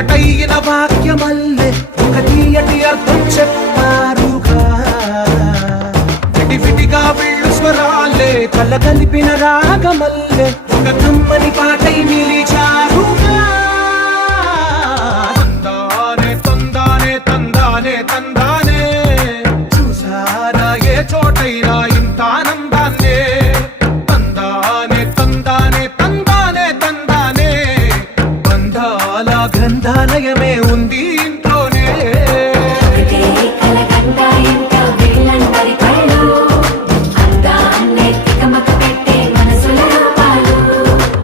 ఒకటైన వాక్యమల్లే ఒక తీయటి అర్థం చెప్పారుగా. విడివిడిగా వీళ్ళు స్వరాలే కలగలిపిన రాగమల్లే ఒక కమ్మని పాటై నిలిచా.